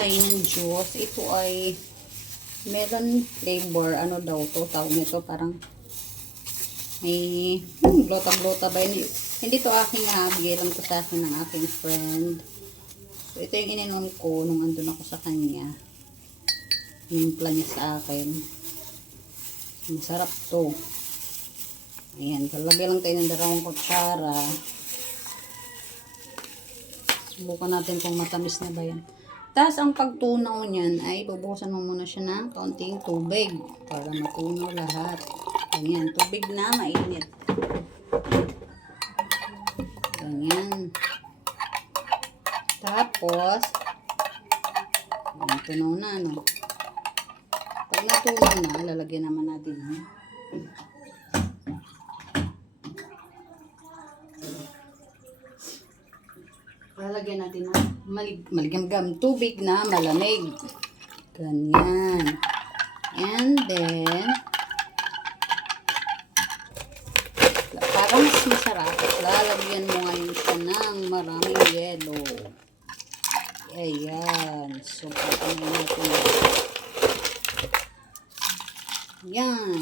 Ay ng juice. Ito ay melon flavor. Ano daw to? Tawag nito parang may glota-glota ba yun? Hindi to aking bigay lang to sa akin ng aking friend. So, ito yung ininom ko nung andun ako sa kanya. Nimpla niya sa akin. Masarap to. Ayan. Kalagay lang tayo ng 2 kutsara. Subukan natin kung matamis na ba yan. Tapos, ang pagtunaw niyan ay bubuhusan mo muna siya ng kaunting tubig para matunaw lahat. Ganyan. Tubig na mainit. Ganyan. Tapos, tunaw na, no? Pag natunaw na, lalagyan naman natin, ha? Lalagyan natin ng maligamgam tubig na malamig. Ganyan. And then, para mas masarap, lalagyan mo ngayon siya ng maraming yelo. Ayan. So, patuloy natin. Yan.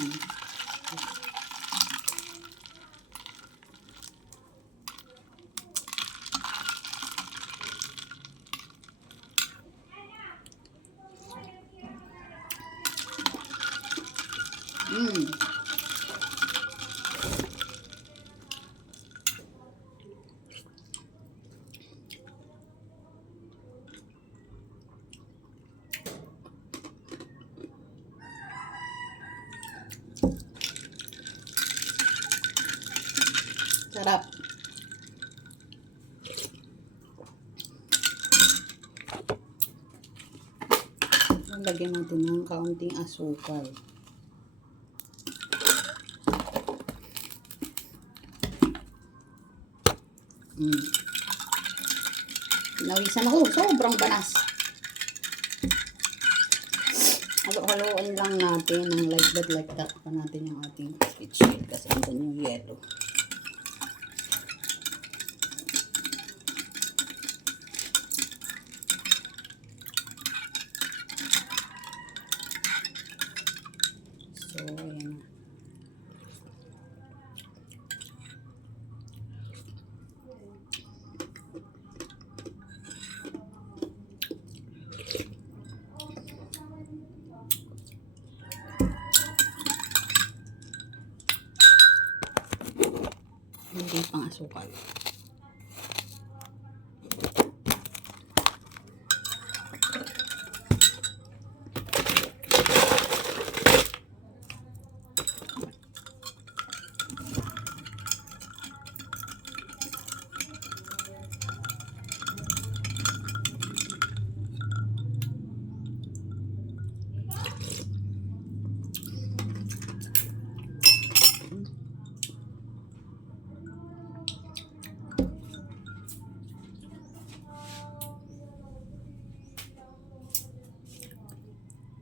Sarap. Lagyan natin ng kaunting asukal. Nawisan ako. Sobrang banas. Halo-haloan lang natin ng like that pa natin yung ating biscuit kasi andun yung yellow. So, ayan. Hindi pang asukal.